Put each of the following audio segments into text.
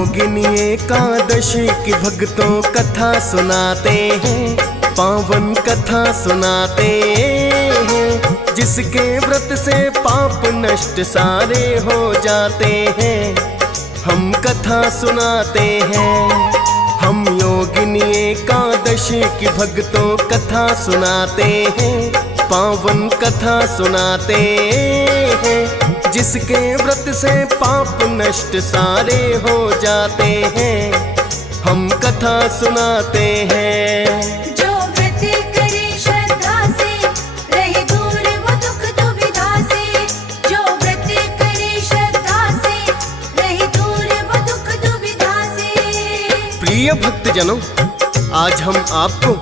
योगिनी एकादशी की भक्तों कथा सुनाते हैं, पावन कथा सुनाते हैं। जिसके व्रत से पाप नष्ट सारे हो जाते हैं, हम कथा सुनाते हैं। हम योगिनी एकादशी की भक्तों कथा सुनाते हैं, पावन कथा सुनाते हैं। जिसके व्रत से पाप नष्ट सारे हो जाते हैं, हम कथा सुनाते हैं। जो व्रत करे श्रद्धा से, रहे दूर वो दुख दुविधा से। जो व्रत करे श्रद्धा से, रहे दूर वो दुख दुविधा से। प्रिय भक्तजनों, आज हम आपको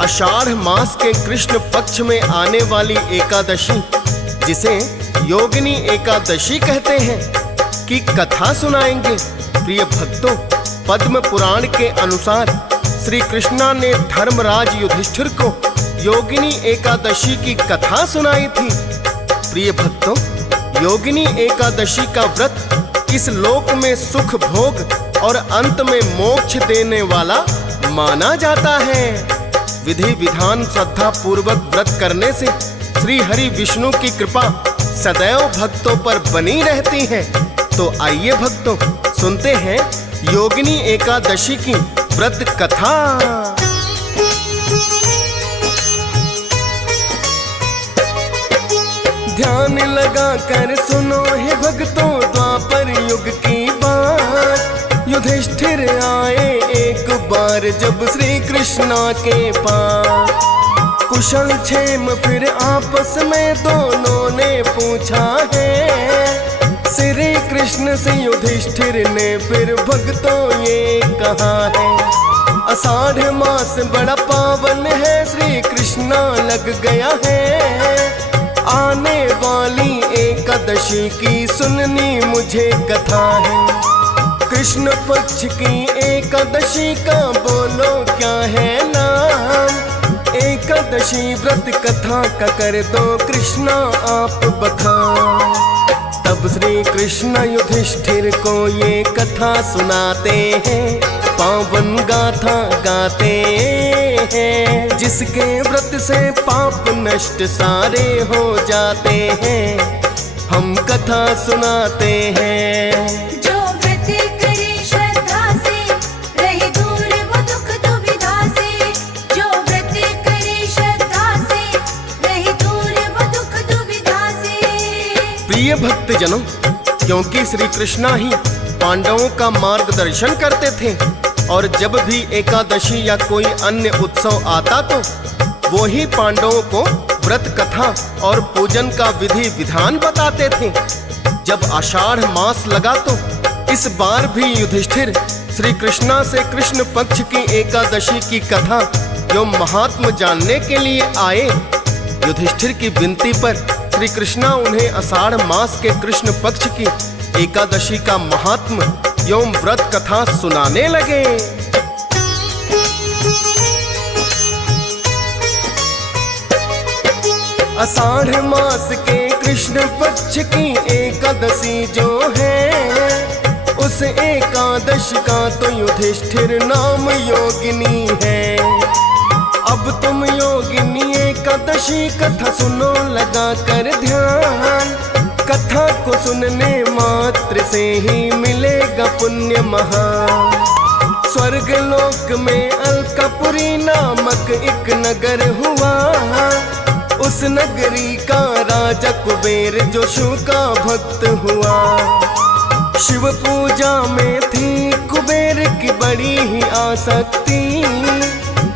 आषाढ़ मास के कृष्ण पक्ष में आने वाली एकादशी, जिसे योगिनी एकादशी कहते हैं, की कथा सुनाएंगे। प्रिय भक्तों, पद्म पुराण के अनुसार श्री कृष्णा ने धर्मराज युधिष्ठिर को योगिनी एकादशी की कथा सुनाई थी। प्रिय भक्तों, योगिनी एकादशी का व्रत इस लोक में सुख भोग और अंत में मोक्ष देने वाला माना जाता है। विधि विधान श्रद्धा पूर्वक व्रत करने से श्री हरि विष्णु की कृपा सदैव भक्तों पर बनी रहती है। तो आइए भक्तों, सुनते हैं योगिनी एकादशी की व्रत कथा। ध्यान लगा कर सुनो हे भक्तों द्वापर युग की बात। युधिष्ठिर आए एक बार जब श्री कृष्णा के पास, कुशल क्षेम फिर आपस में दोनों ने पूछा है। श्री कृष्ण से युधिष्ठिर ने फिर भक्तों ये कहा है, आषाढ़ मास बड़ा पावन है, श्री कृष्णा लग गया है। आने वाली एकादशी की सुननी मुझे कथा है। कृष्ण पक्ष की एकादशी का बोलो क्या है नाम। एकादशी व्रत कथा का कर दो कृष्णा आप बखान। तब श्री कृष्ण युधिष्ठिर को ये कथा सुनाते हैं, पावन गाथा गाते हैं। जिसके व्रत से पाप नष्ट सारे हो जाते हैं, हम कथा सुनाते हैं। जो व्रत करे श्रद्धा से, रहे दूर वो दुख दुविधा से। जो व्रत करे श्रद्धा से, रहे दूर वो दुख दुविधा से। प्रिय भक्तजनों, क्योंकि श्री कृष्णा ही पांडवों का मार्गदर्शन करते थे और जब भी एकादशी या कोई अन्य उत्सव आता तो वो ही पांडवों को व्रत कथा और पूजन का विधि विधान बताते थे। जब आषाढ़ मास लगा तो इस बार भी युधिष्ठिर श्री कृष्णा से कृष्ण पक्ष की एकादशी की कथा एवं महात्म जानने के लिए आए। युधिष्ठिर की विनती पर श्री कृष्णा उन्हें आषाढ़ मास के कृष्ण पक्ष की एकादशी का महात्म एवं व्रत कथा सुनाने लगे। आषाढ़ मास के कृष्ण पक्ष की एकादशी जो है, उस एकादशी का तो युधिष्ठिर नाम योगिनी है। अब तुम योगिनी एकादशी कथा सुनो लगा कर ध्यान। कथा को सुनने मात्र से ही मिलेगा पुण्य महान। स्वर्ग लोक में अलकापुरी नामक एक नगर हुआ। उस नगरी का राजा कुबेर जो शिव का भक्त हुआ। शिव पूजा में थी कुबेर की बड़ी ही आसक्ति।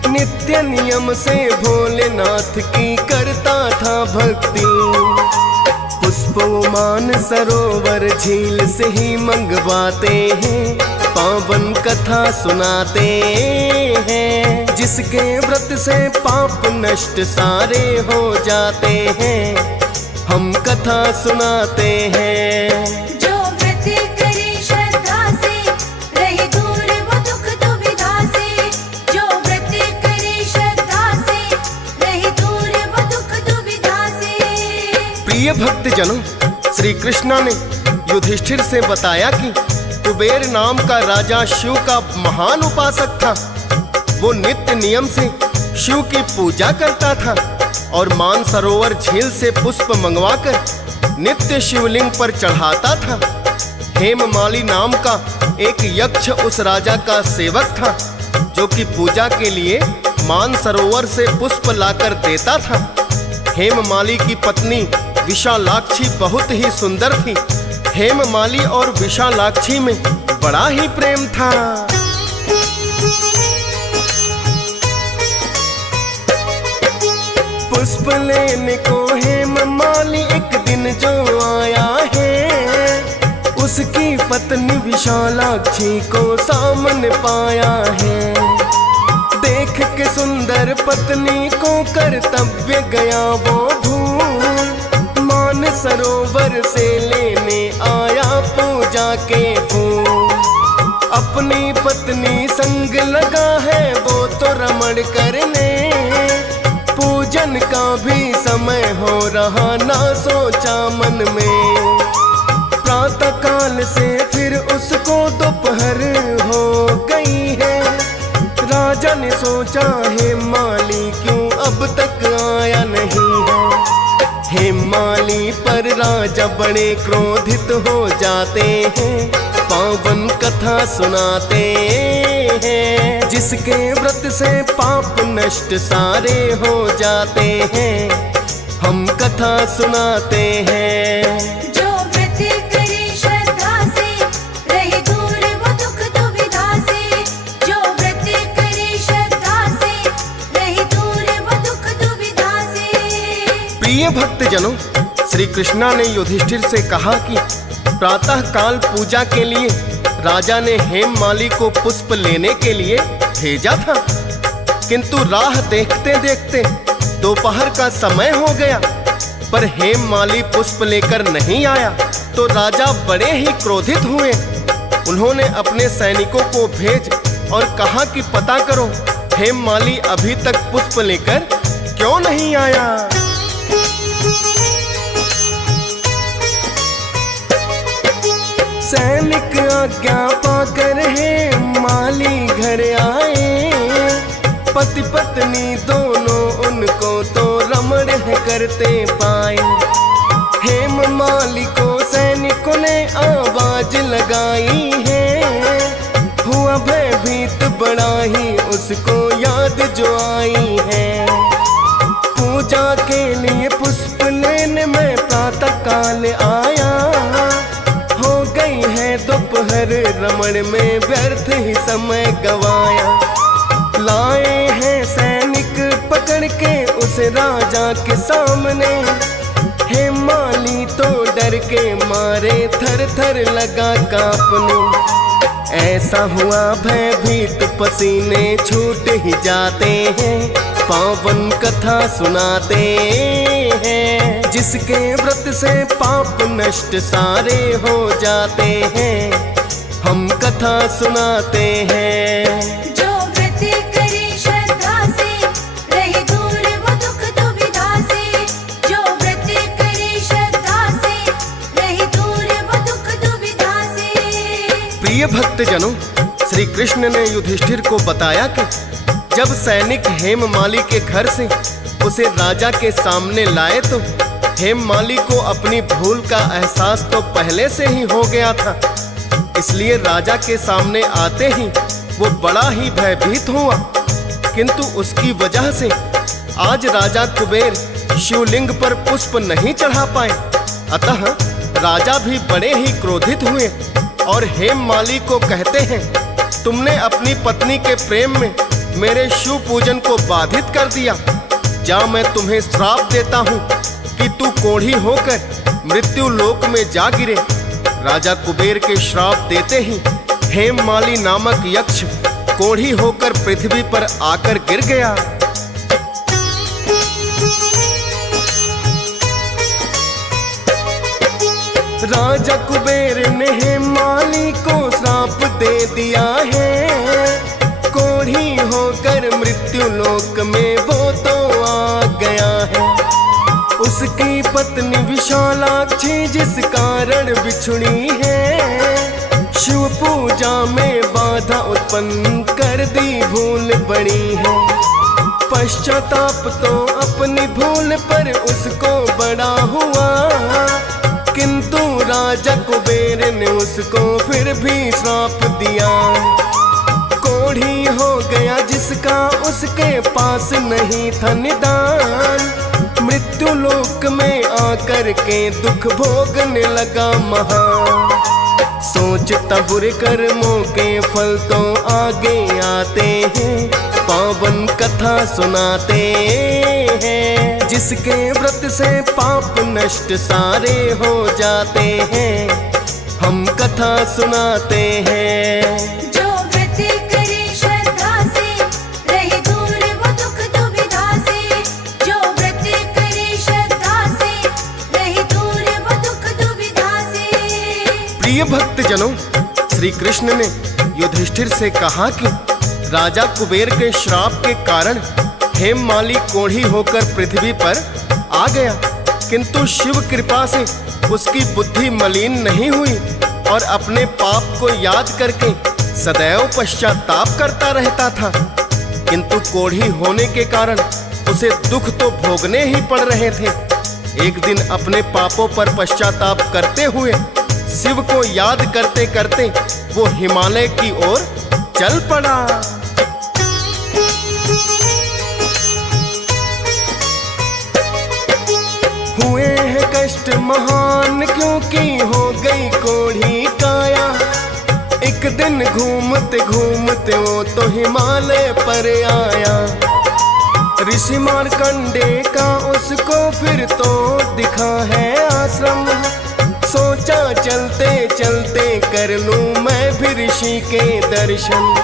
नित्य नियम से भोलेनाथ की करता था भक्ति। पुष्प मान सरोवर झील से ही मंगवाते हैं, पावन कथा सुनाते हैं। जिसके व्रत से पाप नष्ट सारे हो जाते हैं, हम कथा सुनाते हैं। जो व्रत करे श्रद्धा से, रहे दूर वो दुख दुविधा से। जो व्रत करे श्रद्धा से, रहे दूर वो दुख दुविधा से। प्रिय भक्तजनों, श्री कृष्णा ने युधिष्ठिर से बताया कि कुबेर नाम का राजा शिव का महान उपासक था। वो नित्य नियम से शिव की पूजा करता था और मानसरोवर झील से पुष्प मंगवाकर नित्य शिवलिंग पर चढ़ाता था। हेममाली नाम का एक यक्ष उस राजा का सेवक था, जो कि पूजा के लिए मानसरोवर से पुष्प लाकर देता था। हेममाली की पत्नी विशालाक्षी बहुत ही सुंदर थी। हेममाली और विशालाक्षी में बड़ा ही प्रेम था। पुष्प लेने को हेममाली एक दिन जो आया है, उसकी पत्नी विशालाक्षी को सामने पाया है। देख के सुंदर पत्नी को कर्तव्य गया वो भूल, मान सरोवर से लेने आया पूजा के फूल। अपनी पत्नी संग लगा है वो तो रमण करने, पूजन का भी समय हो रहा ना सोचा मन में। प्रातः काल से फिर उसको दोपहर हो गई है। राजा ने सोचा हेममाली क्यों अब तक आया नहीं है। हेममाली पर राजा बड़े क्रोधित हो जाते हैं, पावन कथा सुनाते हैं, जिसके व्रत से पाप नष्ट सारे हो जाते हैं। हम कथा सुनाते हैं। जो व्रत करे श्रद्धा से, रहे दूर वो दुख दुविधा से। जो व्रत करे श्रद्धा से, रहे दूर वो दुख दुविधा से। प्रिय भक्तजनों, श्री कृष्णा ने युधिष्ठिर से कहा कि प्रातः काल पूजा के लिए राजा ने हेममाली को पुष्प लेने के लिए भेजा था, किंतु राह देखते देखते दोपहर का समय हो गया, पर हेममाली पुष्प लेकर नहीं आया तो राजा बड़े ही क्रोधित हुए। उन्होंने अपने सैनिकों को भेज और कहा कि पता करो हेममाली अभी तक पुष्प लेकर क्यों नहीं आया। सैनिक आज्ञा पाकर हेममाली घर आए। पति पत्नी दोनों उनको तो रमण करते पाए। हेममाली को सैनिकों ने आवाज लगाई है, हुआ भयभीत बड़ा ही उसको याद जो आई है। पूजा के लिए पुष्प लेने में प्रातः काल आया, हो गई है दोपहर रमण में व्यर्थ ही समय गवाया। लाए हैं सैनिक पकड़ के उस राजा के सामने, हेममाली तो डर के मारे थर थर लगा कांपने। ऐसा हुआ भयभीत पसीने छूट ही जाते हैं, पावन कथा सुनाते हैं, जिसके व्रत से पाप नष्ट सारे हो जाते हैं। हम कथा सुनाते हैं। जो व्रत करे श्रद्धा से, रहे दूर वो दुख दुविधा से। जो व्रत करे श्रद्धा से, रहे दूर वो दुख दुविधा से। प्रिय भक्तजनों, श्री कृष्ण ने युधिष्ठिर को बताया कि जब सैनिक हेममाली के घर से उसे राजा के सामने लाए तो हेममाली को अपनी भूल का एहसास तो पहले से ही हो गया था, इसलिए राजा के सामने आते ही वो बड़ा ही भयभीत हुआ। किंतु उसकी वजह से आज राजा कुबेर शिवलिंग पर पुष्प नहीं चढ़ा पाए, अतः राजा भी बड़े ही क्रोधित हुए और हेममाली को कहते हैं, तुमने अपनी पत्नी के प्रेम में मेरे शिव पूजन को बाधित कर दिया। जा, मैं तुम्हें श्राप देता हूँ कि तू कोढ़ी होकर मृत्यु लोक में जा गिरे। राजा कुबेर के श्राप देते ही हेममाली नामक यक्ष कोढ़ी होकर पृथ्वी पर आकर गिर गया। राजा कुबेर ने हेममाली को श्राप दे दिया है, कोढ़ी होकर मृत्यु लोक में वो तो आ गया है। उसकी पत्नी विशालाक्षी जिस कारण बिछुड़ी है, शिव पूजा में बाधा उत्पन्न कर दी भूल बड़ी है। पश्चाताप तो अपनी भूल पर उसको बड़ा हुआ, किंतु राजा कुबेर ने उसको फिर भी श्राप दिया। कोढ़ी हो गया जिसका उसके पास नहीं था निदान, मृत्यु लोक में आकर के दुख भोगने लगा महान। सोचता बुरे कर्मों के फल तो आगे आते हैं, पावन कथा सुनाते हैं। जिसके व्रत से पाप नष्ट सारे हो जाते हैं, हम कथा सुनाते हैं। जो व्रत करे श्रद्धा से, रहे दूर वो दुख दुविधा से। जो व्रत करे श्रद्धा से, रहे दूर वो दुख दुविधा से। प्रिय भक्तजनों, श्री कृष्ण ने युधिष्ठिर से कहा कि राजा कुबेर के श्राप के कारण हेममाली कोढ़ी होकर पृथ्वी पर आ गया, किंतु शिव कृपा से उसकी बुद्धि मलिन नहीं हुई और अपने पाप को याद करके सदैव पश्चाताप करता रहता था। किंतु कोढ़ी होने के कारण उसे दुख तो भोगने ही पड़ रहे थे। एक दिन अपने पापों पर पश्चाताप करते हुए शिव को याद करते करते वो हिमालय की ओर चल पड़ा। हुए हैं कष्ट महान क्योंकि हो गई कोढ़ी काया। एक दिन घूमते घूमते वो तो हिमालय पर आया। ऋषि मार्कंडे का उसको फिर तो दिखा है आश्रम। सोचा चलते चलते कर लूं मैं भी ऋषि के दर्शन।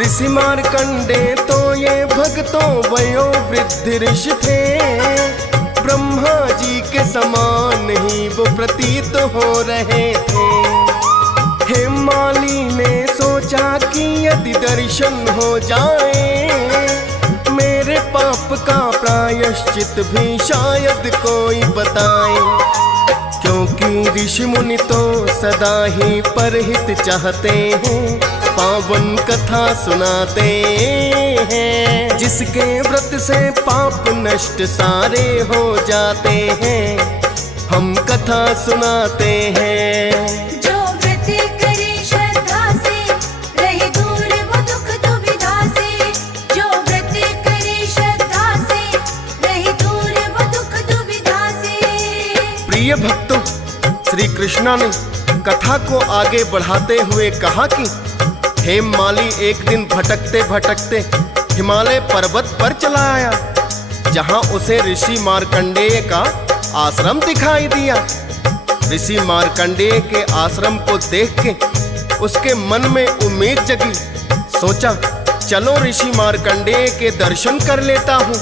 ऋषि मार्कंडे तो ये भक्तों वयोवृद्ध ऋषि थे, ब्रह्मा जी के समान ही वो प्रतीत हो रहे थे। हेममाली ने सोचा कि यदि दर्शन हो जाए, मेरे पाप का प्रायश्चित भी शायद कोई बताए। क्योंकि ऋषि मुनि तो सदा ही परहित चाहते हैं, पावन कथा सुनाते हैं। जिसके व्रत से पाप नष्ट सारे हो जाते हैं, हम कथा सुनाते हैं। जो व्रत करे श्रद्धा से, रहे दूर वो दुख दुविधा से। जो व्रत करे श्रद्धा से, रहे दूर वो दुख दुविधा से। प्रिय भक्तों, श्री कृष्णा ने कथा को आगे बढ़ाते हुए कहा कि हेममाली एक दिन भटकते भटकते हिमालय पर्वत पर चला आया, जहां उसे ऋषि मार्कंडेय का आश्रम दिखाई दिया। ऋषि मार्कंडेय के आश्रम को देख के उसके मन में उम्मीद जगी। सोचा चलो ऋषि मार्कंडेय के दर्शन कर लेता हूँ,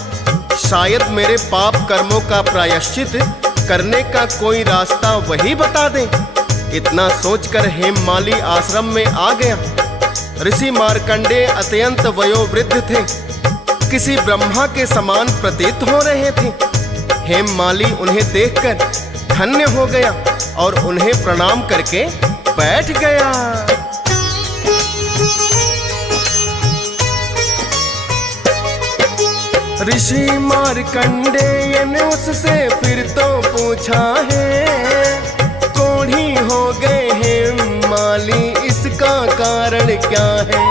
शायद मेरे पाप कर्मों का प्रायश्चित करने का कोई रास्ता वही बता दे। इतना सोचकर हेममाली आश्रम में आ गया। ऋषि मार्कंडेय अत्यंत वयोवृद्ध थे, किसी ब्रह्मा के समान प्रतीत हो रहे थे। हेममाली उन्हें देखकर धन्य हो गया और उन्हें प्रणाम करके बैठ गया। ऋषि मार्कंडेय ने उससे फिर तो पूछा है, कोढ़ी हो गए हेममाली, इसका कारण क्या है?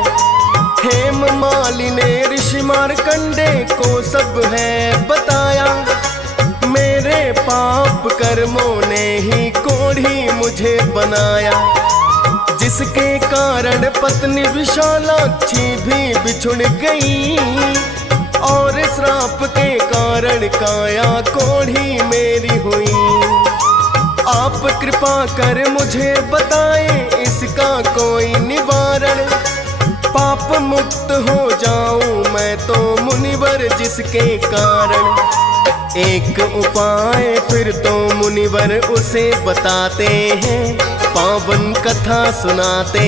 हेममाली ने ऋषि मार्कंडेय को सब है बताया। मेरे पाप कर्मों ने ही कोढ़ी मुझे बनाया, जिसके कारण पत्नी विशालाक्षी भी बिछुड़ गई और श्राप के कारण काया कोढ़ी मेरी हुई। आप कृपा कर मुझे बताएं इसका कोई निवारण, पाप मुक्त हो जाऊं मैं तो मुनिवर जिसके कारण। एक उपाय फिर तो मुनिवर उसे बताते हैं, पावन कथा सुनाते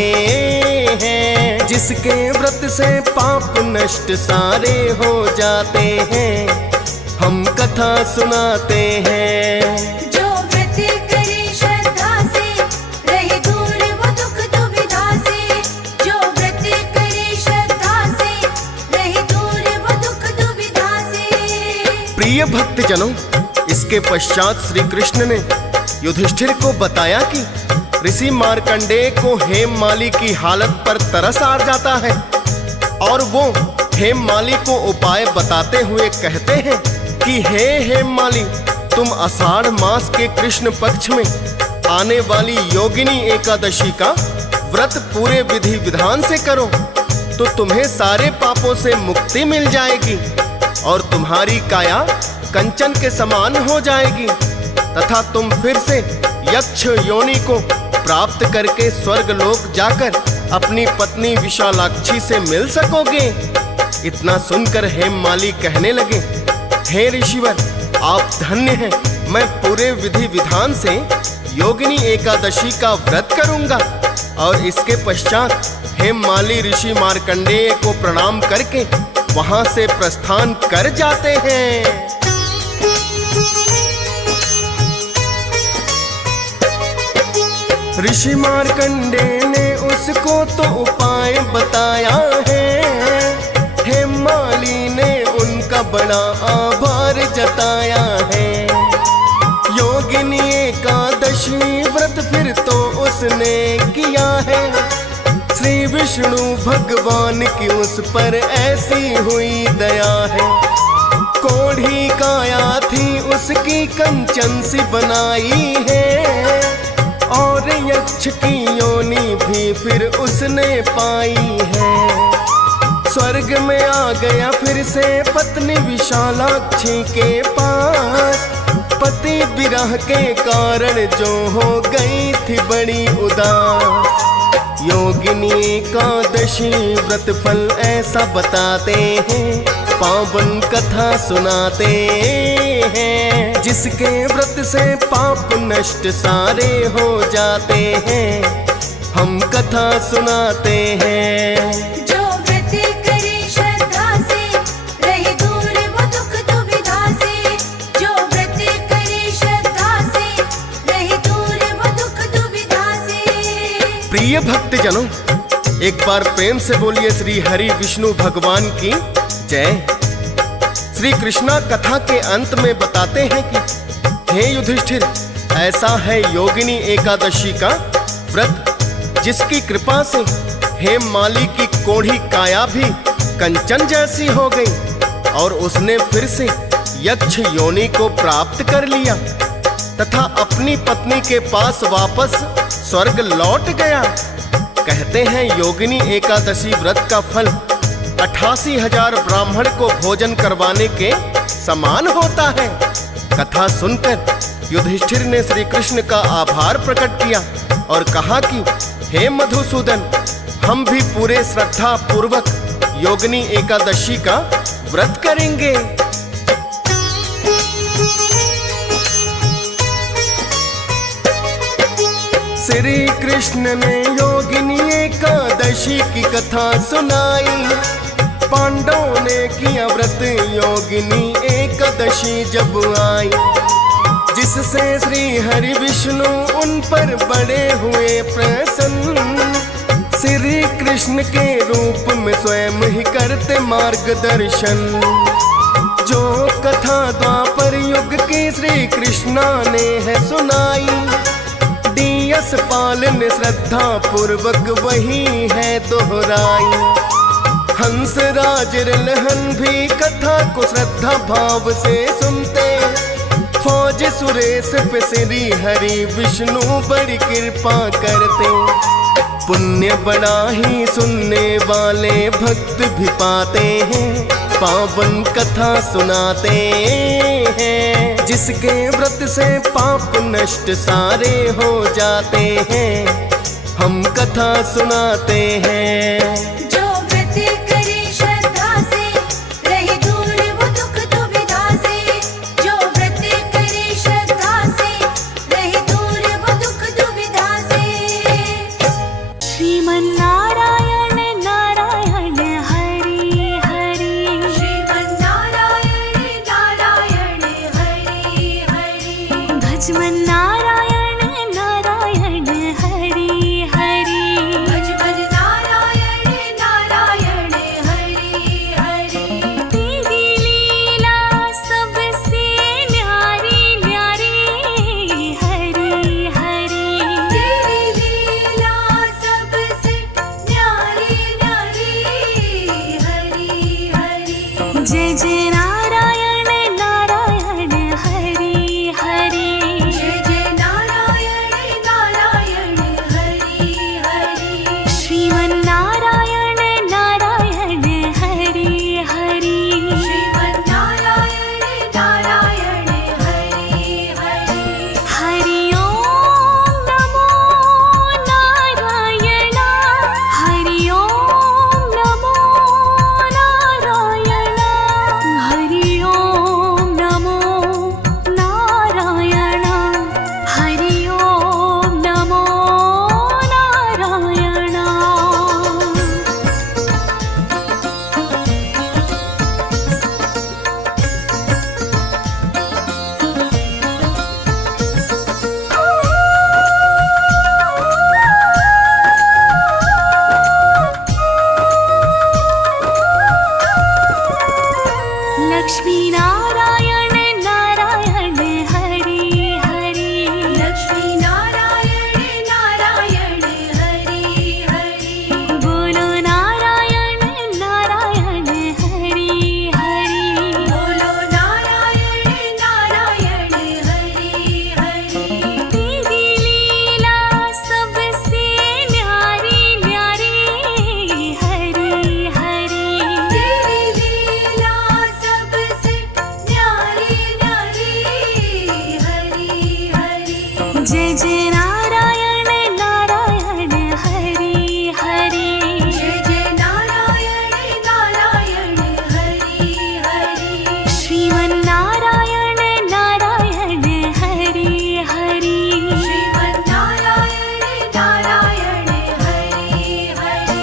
हैं। जिसके व्रत से पाप नष्ट सारे हो जाते हैं, हम कथा सुनाते हैं। जो व्रत करे श्रद्धा से, रहे दूर वो दुख दुविधा प्रिय भक्तजनों, इसके पश्चात श्री कृष्ण ने युधिष्ठिर को बताया कि ऋषि मार्कंडेय को हेममाली की हालत पर तरस आ जाता है और वो हेममाली को उपाय बताते हुए कहते हैं कि हे हेममाली, तुम आषाढ़ मास के कृष्ण पक्ष में आने वाली योगिनी एकादशी का व्रत पूरे विधि विधान से करो तो तुम्हें सारे पापों से मुक्ति मिल जाएगी और तुम्हारी काया कंचन के समान हो जाएगी तथा तुम फिर से यक्ष योनि को प्राप्त करके स्वर्ग लोक जाकर अपनी पत्नी विशालाक्षी से मिल सकोगे। इतना सुनकर हेममाली कहने लगे, हे ऋषिवर, आप धन्य हैं। मैं पूरे विधि विधान से योगिनी एकादशी का व्रत करूंगा। और इसके पश्चात हेममाली ऋषि मार्कंडेय को प्रणाम करके वहां से प्रस्थान कर जाते हैं। ऋषि मार्कंडेय ने उसको तो उपाय बताया है, हेममाली ने उनका बड़ा आभार जताया है। योगिनी एकादशी व्रत फिर तो उसने किया है, श्री विष्णु भगवान की उस पर ऐसी हुई दया है। कोढ़ी काया थी उसकी कंचन सी बनाई है और यक्ष की योनि भी फिर उसने पाई है। स्वर्ग में आ गया फिर से पत्नी विशालाक्षी के पास, पति विरह के कारण जो हो गई थी बड़ी उदास। योगिनी एकादशी व्रत फल ऐसा बताते हैं, पावन कथा सुनाते हैं, जिसके व्रत से पाप नष्ट सारे हो जाते हैं। हम कथा सुनाते हैं। जो व्रत करे श्रद्धा से, रहे दूर वो दुख दुविधा से। जो व्रत करे श्रद्धा से, रहे दूर वो दुख दुविधा से। प्रिय भक्तजनों, एक बार प्रेम से बोलिए श्री हरि विष्णु भगवान की जय। श्री कृष्णा कथा के अंत में बताते हैं कि हे युधिष्ठिर, ऐसा है योगिनी एकादशी का व्रत, जिसकी कृपा से हेममाली की कोढ़ी काया भी कंचन जैसी हो गई और उसने फिर से यक्ष योनि को प्राप्त कर लिया तथा अपनी पत्नी के पास वापस स्वर्ग लौट गया। कहते हैं योगिनी एकादशी व्रत का फल 88,000 ब्राह्मण को भोजन करवाने के समान होता है। कथा सुनकर युधिष्ठिर ने श्री कृष्ण का आभार प्रकट किया और कहा कि हे मधुसूदन, हम भी पूरे श्रद्धा पूर्वक योगिनी एकादशी का व्रत करेंगे। श्री कृष्ण ने योगिनी एकादशी की कथा सुनाई। पांडवों ने किया व्रत योगिनी एकादशी जब आई, जिससे श्री हरि विष्णु उन पर बड़े हुए प्रसन्न। श्री कृष्ण के रूप में स्वयं ही करते मार्गदर्शन। जो कथा द्वापर युग की श्री कृष्णा ने है सुनाई, डीएस पाल ने श्रद्धा पूर्वक वही है दोहराई। हंस राज रलहन भी कथा को श्रद्धा भाव से सुनते। फौज सुरेश पे श्री हरि विष्णु बड़ी कृपा करते। पुण्य बड़ा ही सुनने वाले भक्त भी पाते हैं, पावन कथा सुनाते हैं, जिसके व्रत से पाप नष्ट सारे हो जाते हैं। हम कथा सुनाते हैं। जो व्रत करे श्रद्धा से, रहे दूर वो दुख दुविधा से। जो व्रत करे श्रद्धा से, रहे दूर वो दुख दुविधा से। श्रीमन्नारायण नारायण हरि हरि। श्रीमन्नारायण नारायण हरि हरि। भजमन नारायण नारायण हरि हरि। भजमन नारायण जय जय नारायण नारायण हरि हरि जय जय नारायण नारायण हरि हरि श्रीमन्नारायण नारायण हरि हरि श्रीमन्नारायण नारायण हरि हरि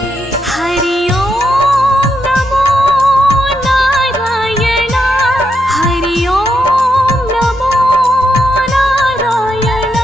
हरि ओम नमो नारायण हरि ओम नमो नारायण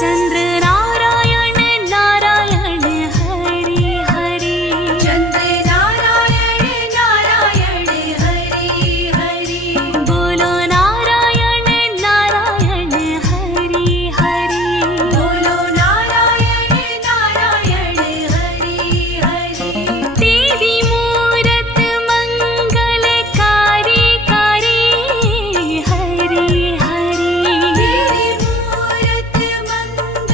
चंद्र नारायण नारायण हरि हरि चंद्र नारायण नारायण हरि हरि बोलो नारायण नारायण हरि हरि बोलो नारायण नारायण हरि हरि तेरी मूरत मंगलकारी कारी हरि हरि तेरी मूरत मंगलकारी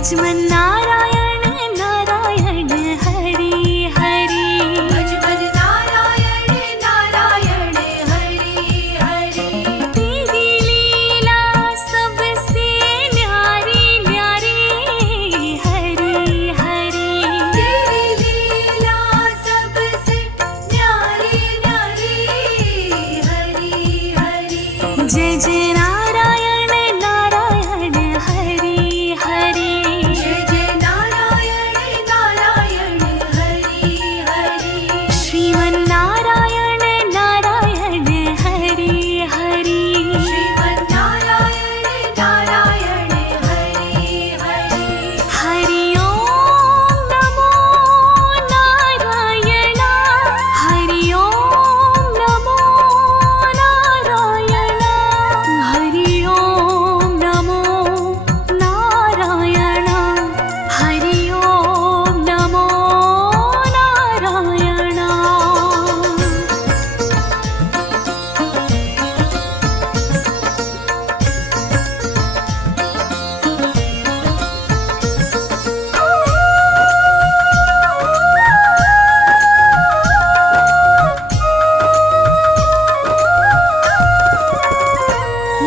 भजमन नारायण नारायण हरि हरि भजमन नारायण नारायण हरि हरि तेरी लीला सबसे न्यारी न्यारी हरि हरि तेरी लीला सबसे न्यारी न्यारी हरि हरि जय जय नारायण नारायण हरि हरि जय जय नारायण नारायण हरि हरि श्रीमन नारायण नारायण हरि हरि श्रीमन नारायण नारायण हरि हरि हरि ओम नमो नारायण हरि ओम नमो नारायण हरि ओम नमो नारायण हरि ओम नमो नारायण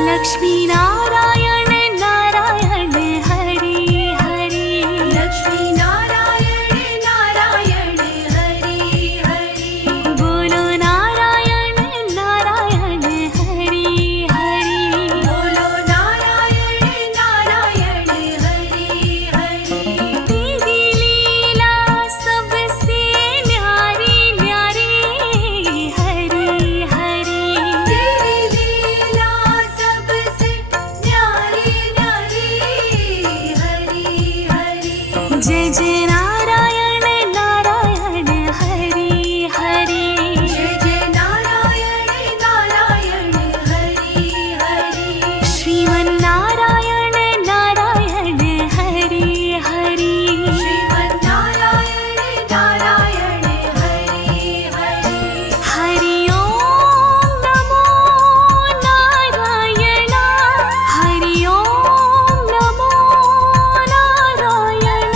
लक्ष्मी नारायण नारायण हरि हरि लक्ष्मी नारायण नारायण हरि हरि बोलो नारायण नारायण हरि हरि बोलो नारायण नारायण हरि हरि तेरी लीला सबसे न्यारी न्यारी हरि हरि तेरी लीला सबसे न्यारी न्यारी हरि हरि जय जय नारायण नारायण हरि हरि जय जय नारायण नारायण हरि हरि श्रीमन नारायण नारायण हरि हरि श्रीमन नारायण नारायण हरि हरि हरि ओम नमो नारायण हरि ओम नमो नारायण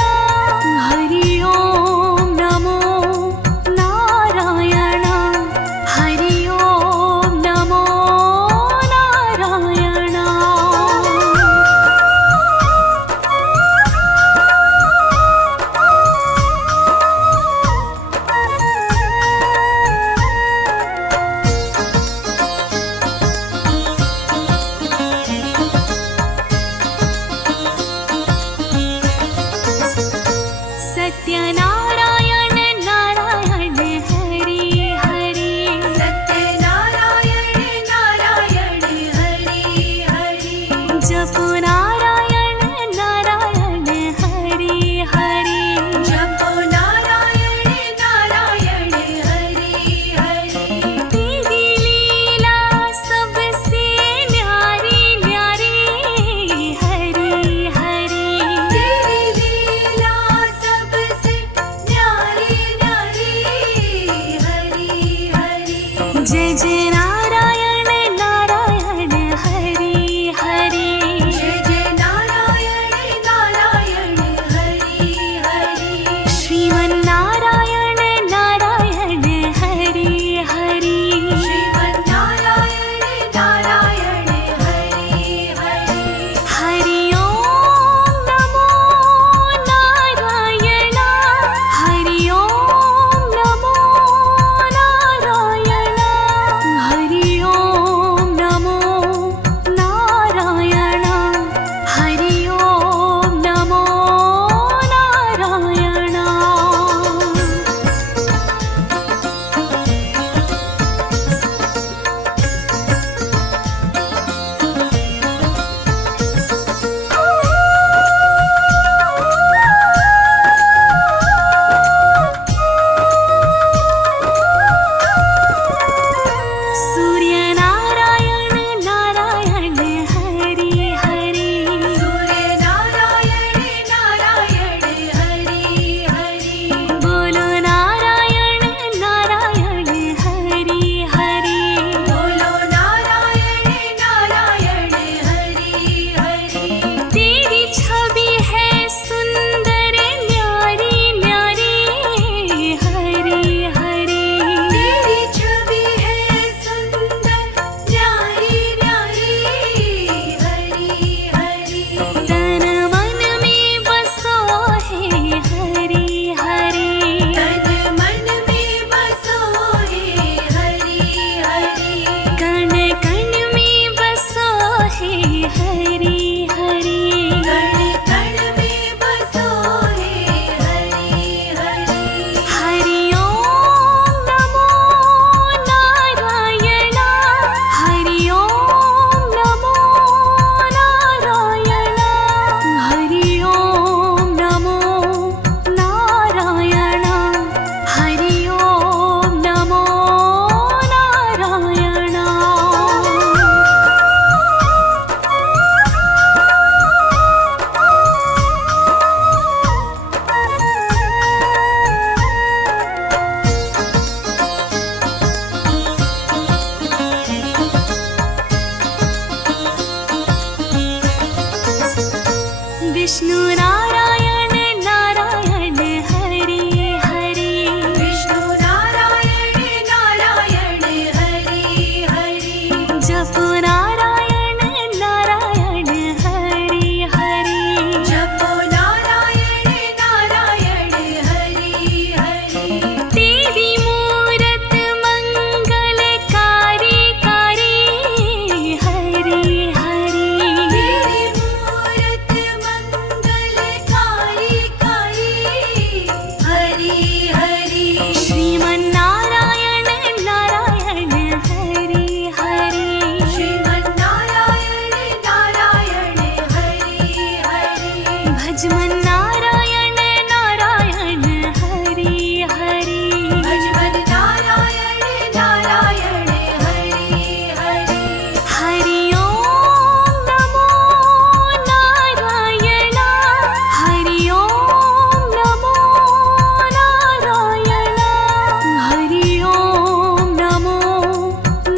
भजमन नारायण नारायण हरि हरि भजमन नारायण नारायण हरि हरि हरि ओम नमो नारायण हरि ओम नमो नारायण हरि ओम नमो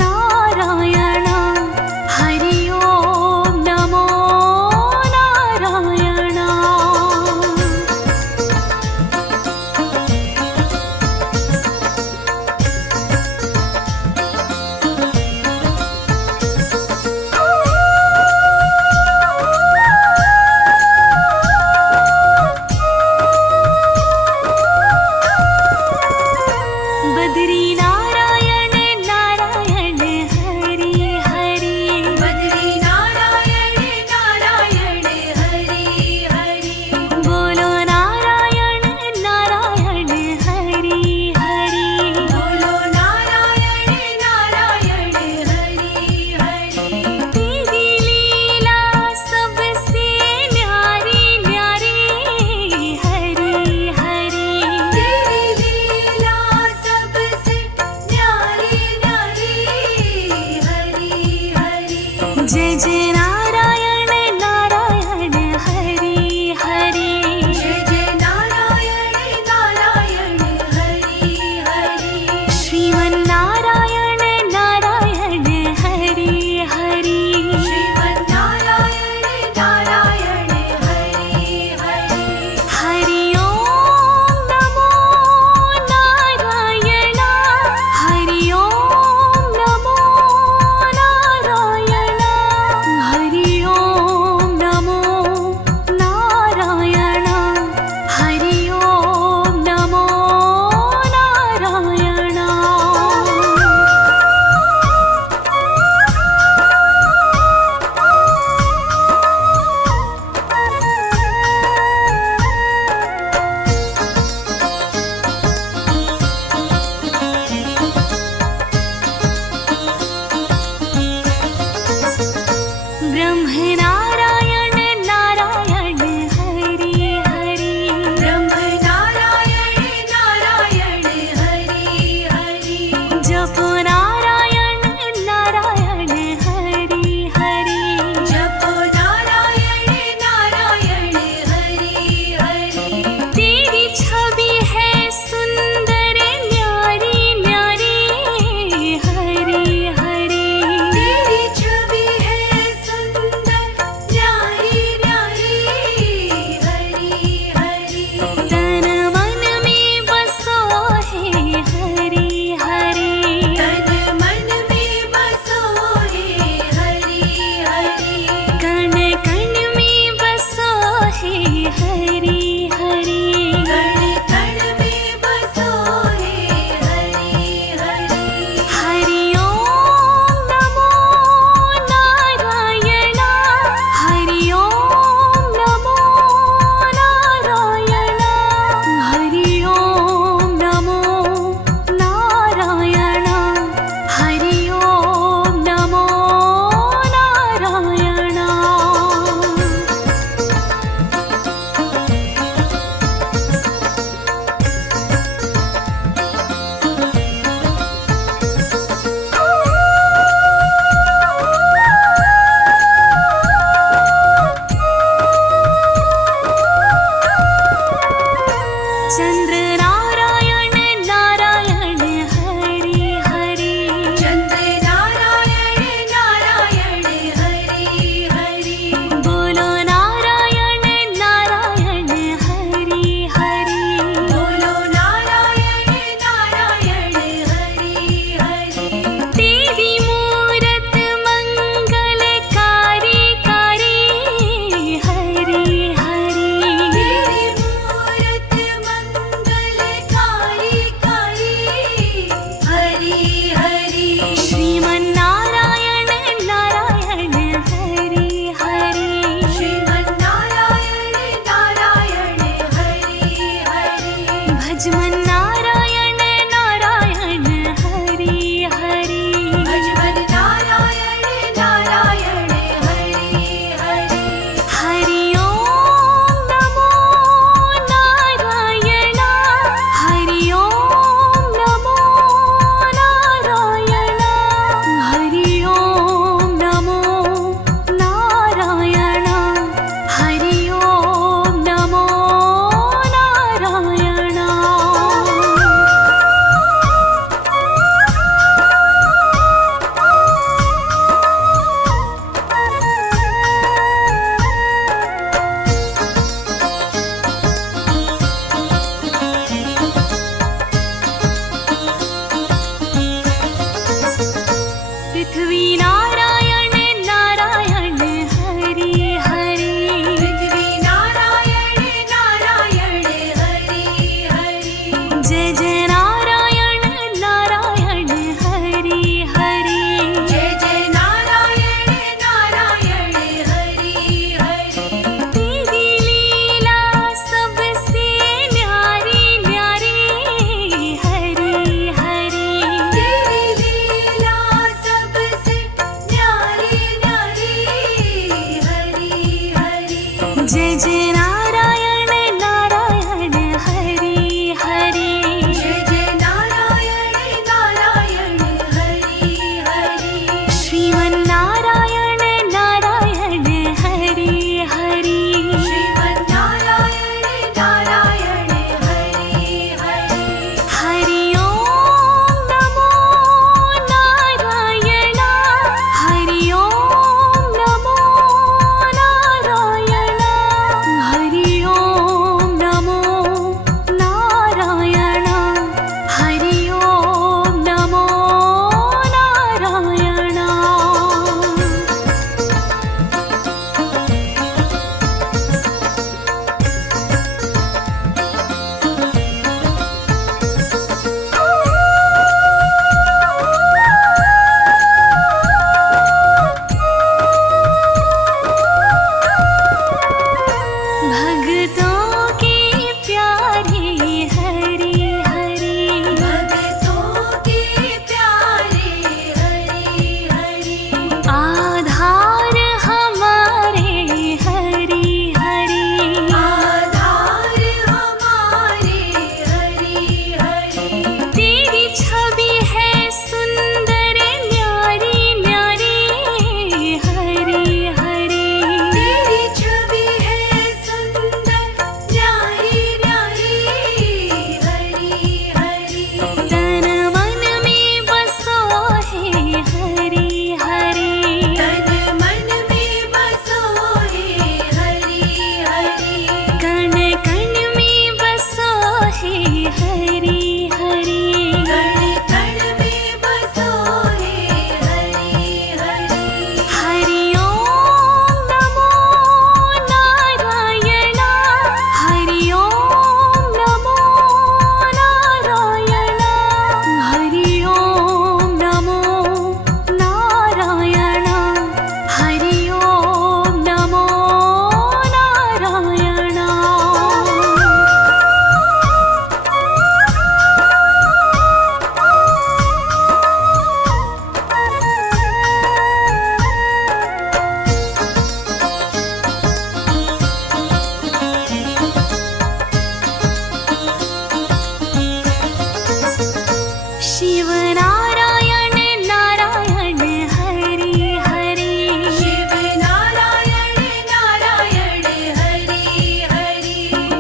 नारायण हरि ओम नमो नारायण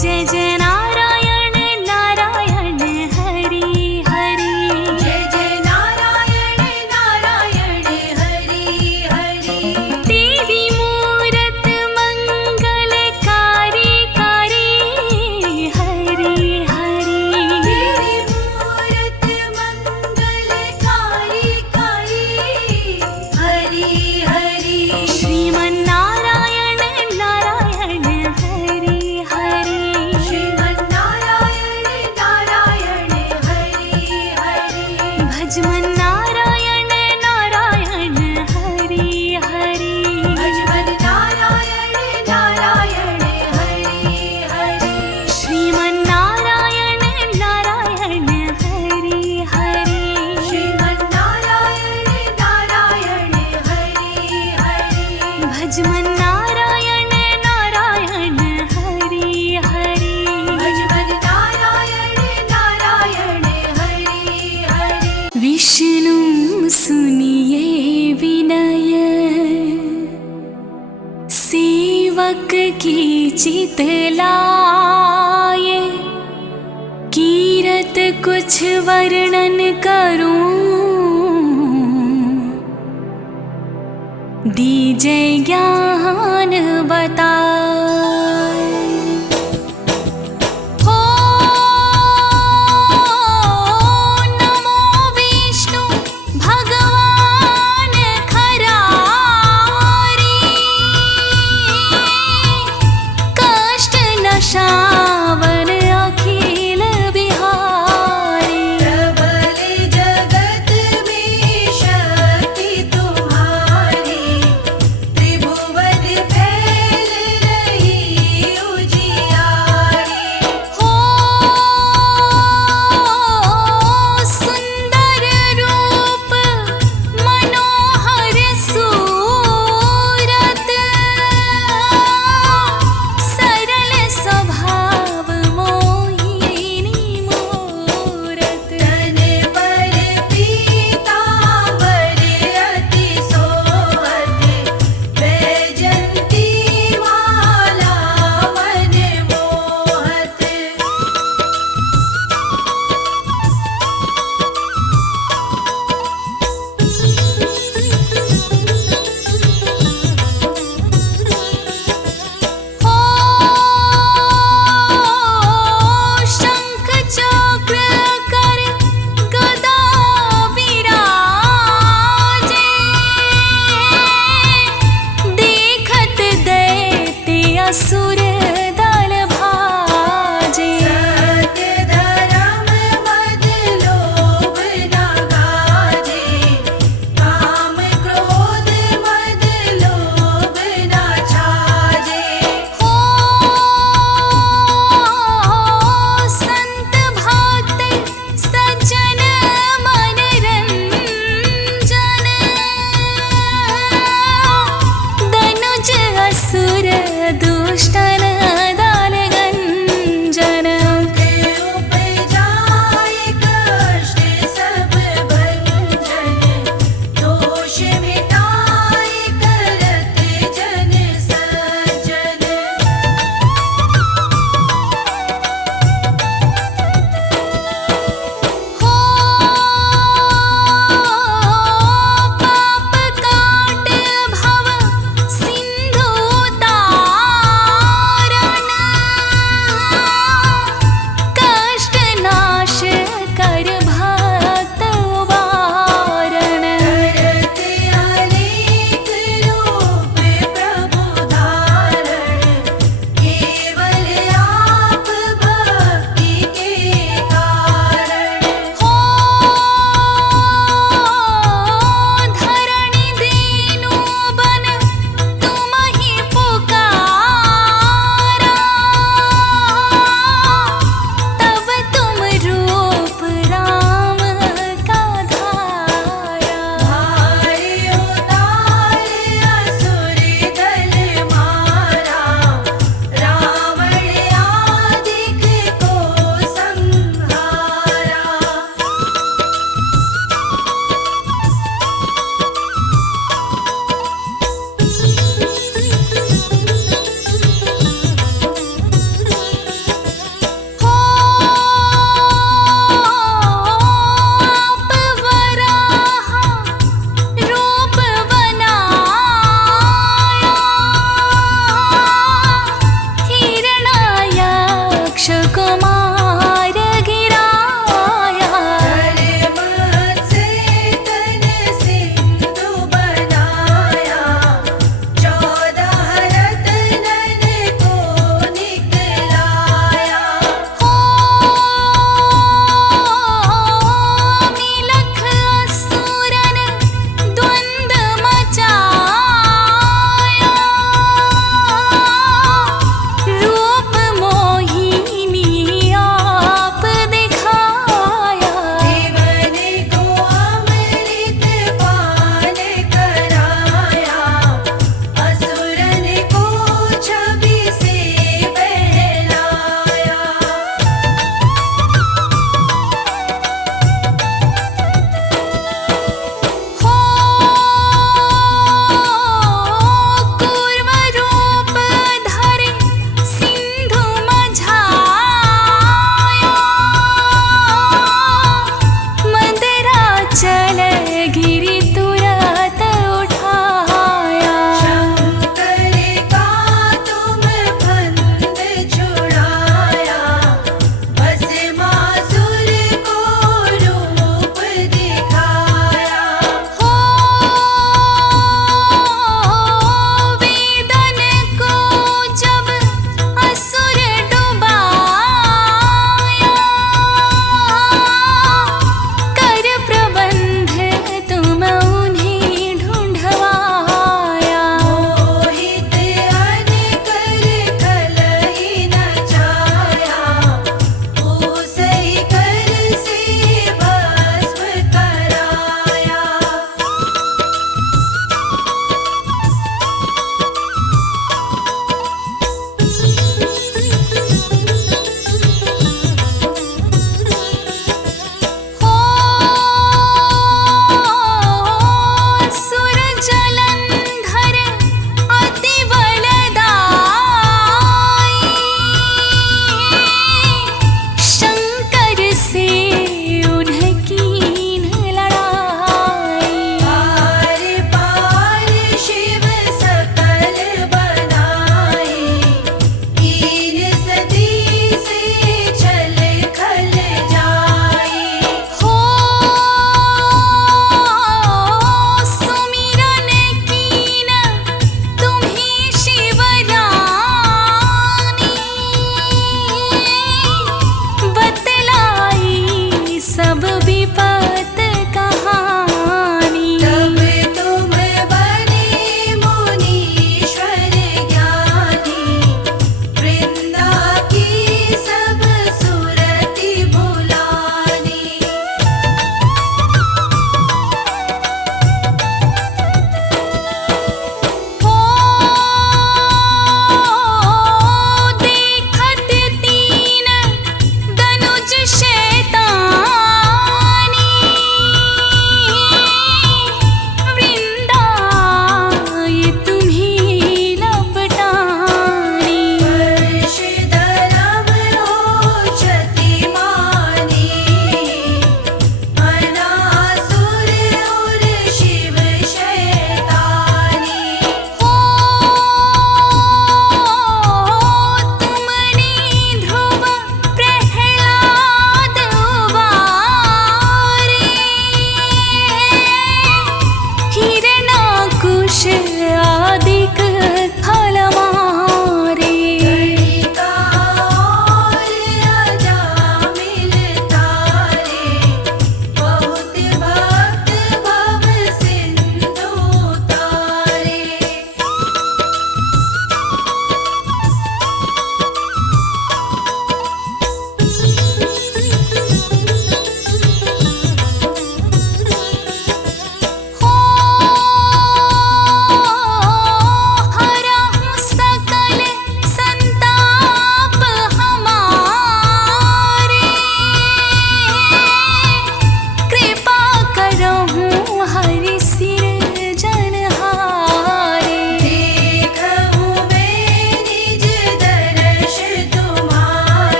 जय जय नारायण नारायण हरि हरि जय जय नारायण नारायण हरि हरि तेरी मूरत मंगलकारी कारी हरि हरि तेरी मूरत मंगलकारी कारी हरि हरि श्रीमन्नारायण नारायण हरि हरि श्रीमन्नारायण नारायण हरि हरि भजमन्नारायण नारायण हरि हरि भजमन नारायण नारायण हरि हरि श्रीमन्नारायण नारायण हरि हरि श्रीमन्नारायण नारायण हरि हरि भजमन्नारायण नारायण हरि हरि भजमन नारायण नारायण हरि हरि विष्णु सुनिए विनय सेवक की चितलाए कीरत कुछ वर्णन करूं दीजय ज्ञान बता